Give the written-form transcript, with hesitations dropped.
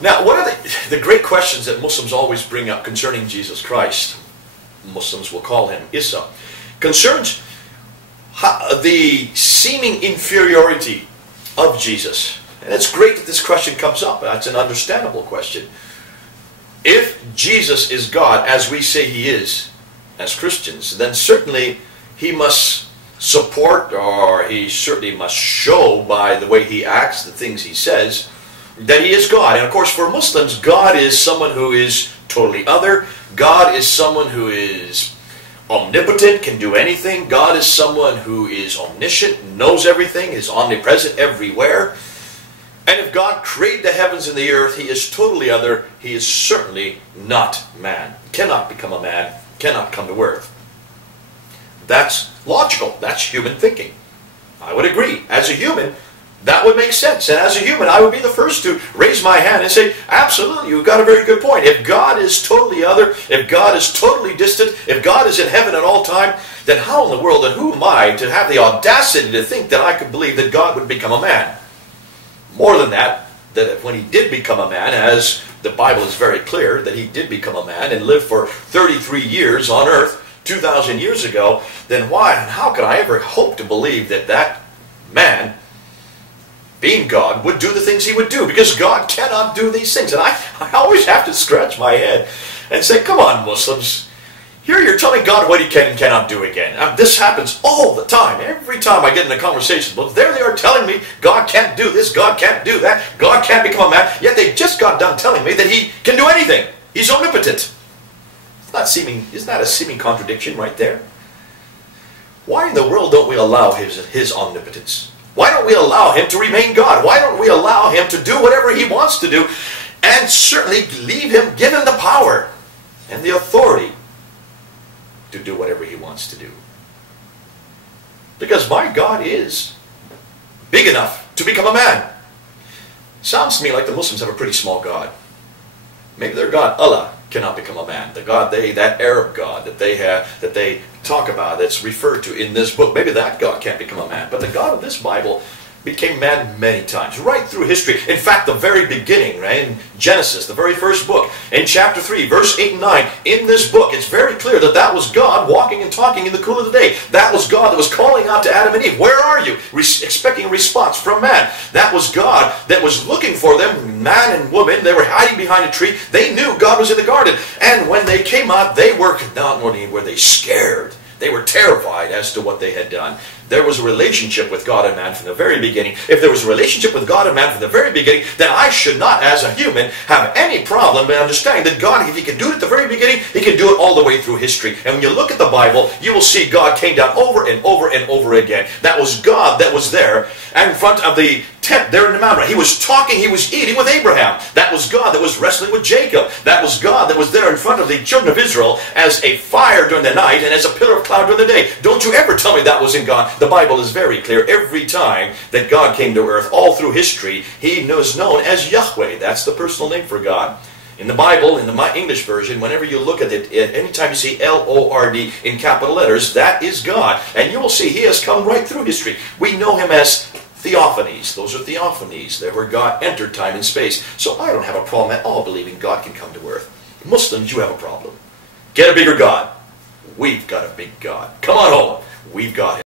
Now, one of the great questions that Muslims always bring up concerning Jesus Christ, Muslims will call him Isa, concerns the seeming inferiority of Jesus. And it's great that this question comes up. That's an understandable question. If Jesus is God, as we say he is, as Christians, then certainly he must support, or he certainly must show by the way he acts, the things he says, that he is God. And of course for Muslims, God is someone who is totally other. God is someone who is omnipotent, can do anything. God is someone who is omniscient, knows everything, is omnipresent everywhere. And if God created the heavens and the earth, he is totally other. He is certainly not man. Cannot become a man, cannot come to earth. That's logical. That's human thinking. I would agree. As a human, that would make sense. And as a human, I would be the first to raise my hand and say, absolutely, you've got a very good point. If God is totally other, if God is totally distant, if God is in heaven at all time, then how in the world, and who am I to have the audacity to think that I could believe that God would become a man? More than that, that when he did become a man, as the Bible is very clear, that he did become a man and lived for 33 years on earth, 2,000 years ago, then why and how could I ever hope to believe that that man, being God, would do the things he would do? Because God cannot do these things. And I always have to scratch my head and say, come on, Muslims. Here you're telling God what he can and cannot do again. This happens all the time. Every time I get in a conversation, well, there they are telling me God can't do this, God can't do that, God can't become a man. Yet they just got done telling me that he can do anything. He's omnipotent. Isn't that a seeming contradiction right there? Why in the world don't we allow his omnipotence? Why don't we allow him to remain God? Why don't we allow him to do whatever he wants to do, and certainly give him the power and the authority to do whatever he wants to do? Because my God is big enough to become a man. Sounds to me like the Muslims have a pretty small God. Maybe their God, Allah, cannot become a man. The God that Arab God that they talk about, that's referred to in this book, maybe that God can't become a man. But the God of this Bible became man many times, right through history. In fact, the very beginning, right, in Genesis, the very first book, in chapter 3, verse 8 and 9, in this book, it's very clear that that was God walking and talking in the cool of the day. That was God that was calling out to Adam and Eve, where are you? Expecting a response from man. That was God that was looking for them, man and woman. They were hiding behind a tree. They knew God was in the garden. And when they came out, they were not only were they scared, they were terrified as to what they had done. There was a relationship with God and man from the very beginning. If there was a relationship with God and man from the very beginning, then I should not, as a human, have any problem in understanding that God, if he can do it at the very beginning, he can do it all the way through history. And when you look at the Bible, you will see God came down over and over and over again. That was God that was there in front of the tent there in the mountain. He was talking, he was eating with Abraham. That was God that was wrestling with Jacob. That was God that was there in front of the children of Israel as a fire during the night and as a pillar of cloud during the day. Don't you ever tell me that wasn't God. The Bible is very clear. Every time that God came to earth, all through history, he was known as Yahweh. That's the personal name for God. In the Bible, in the English version, whenever you look at it, anytime you see L-O-R-D in capital letters, that is God. And you will see he has come right through history. We know him as theophanies. Those are theophanies. They're where God entered time and space. So I don't have a problem at all believing God can come to earth. Muslims, you have a problem. Get a bigger God. We've got a big God. Come on home. We've got him.